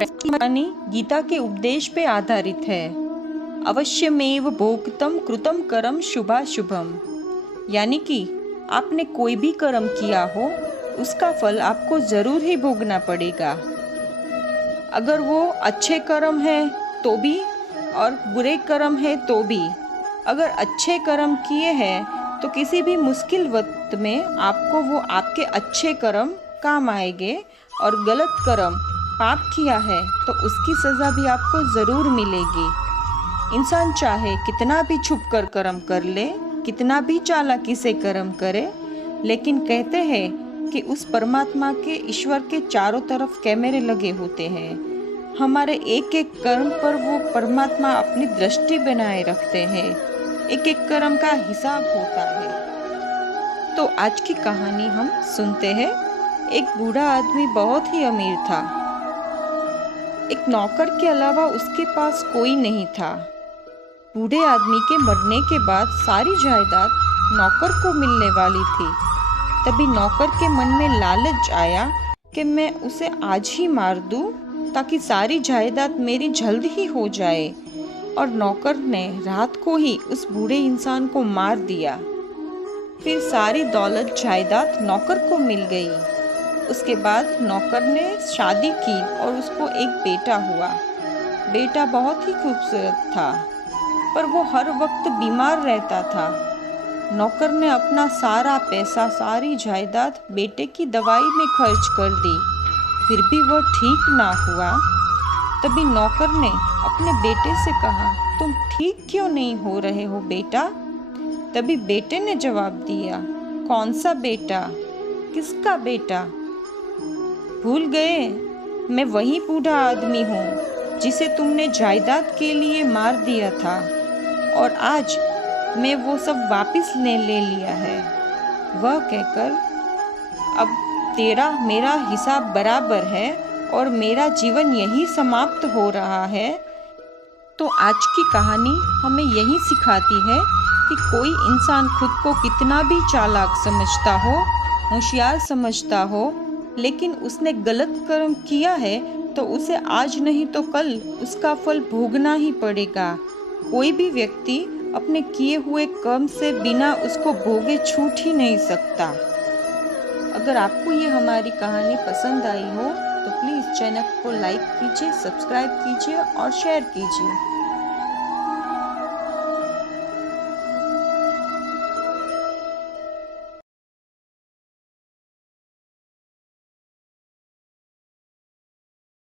कहानी गीता के उपदेश पे आधारित है। अवश्यमेव भोक्तम कृतम कर्म शुभाशुभम, यानी कि आपने कोई भी कर्म किया हो उसका फल आपको जरूर ही भोगना पड़ेगा। अगर वो अच्छे कर्म है तो भी और बुरे कर्म है तो भी। अगर अच्छे कर्म किए हैं तो किसी भी मुश्किल वक्त में आपको वो आपके अच्छे कर्म काम आएंगे, और गलत कर्म पाप किया है तो उसकी सज़ा भी आपको ज़रूर मिलेगी। इंसान चाहे कितना भी छुप कर कर्म कर ले, कितना भी चालाकी से कर्म करे, लेकिन कहते हैं कि उस परमात्मा के, ईश्वर के चारों तरफ कैमरे लगे होते हैं। हमारे एक एक कर्म पर वो परमात्मा अपनी दृष्टि बनाए रखते हैं। एक एक कर्म का हिसाब होता है। तो आज की कहानी हम सुनते हैं। एक बूढ़ा आदमी बहुत ही अमीर था। एक नौकर के अलावा उसके पास कोई नहीं था। बूढ़े आदमी के मरने के बाद सारी जायदाद नौकर को मिलने वाली थी। तभी नौकर के मन में लालच आया कि मैं उसे आज ही मार दूं ताकि सारी जायदाद मेरी जल्द ही हो जाए। और नौकर ने रात को ही उस बूढ़े इंसान को मार दिया। फिर सारी दौलत जायदाद नौकर को मिल गई। उसके बाद नौकर ने शादी की और उसको एक बेटा हुआ। बेटा बहुत ही खूबसूरत था, पर वो हर वक्त बीमार रहता था। नौकर ने अपना सारा पैसा, सारी जायदाद बेटे की दवाई में खर्च कर दी, फिर भी वह ठीक ना हुआ। तभी नौकर ने अपने बेटे से कहा, तुम ठीक क्यों नहीं हो रहे हो बेटा? तभी बेटे ने जवाब दिया, कौन सा बेटा? किसका बेटा? भूल गए? मैं वही बूढ़ा आदमी हूँ जिसे तुमने जायदाद के लिए मार दिया था, और आज मैं वो सब वापस ले लिया है। वह कहकर, अब तेरा मेरा हिसाब बराबर है और मेरा जीवन यही समाप्त हो रहा है। तो आज की कहानी हमें यही सिखाती है कि कोई इंसान खुद को कितना भी चालाक समझता हो, होशियार समझता हो, लेकिन उसने गलत कर्म किया है तो उसे आज नहीं तो कल उसका फल भोगना ही पड़ेगा। कोई भी व्यक्ति अपने किए हुए कर्म से बिना उसको भोगे छूट ही नहीं सकता। अगर आपको ये हमारी कहानी पसंद आई हो तो प्लीज़ चैनल को लाइक कीजिए, सब्सक्राइब कीजिए और शेयर कीजिए।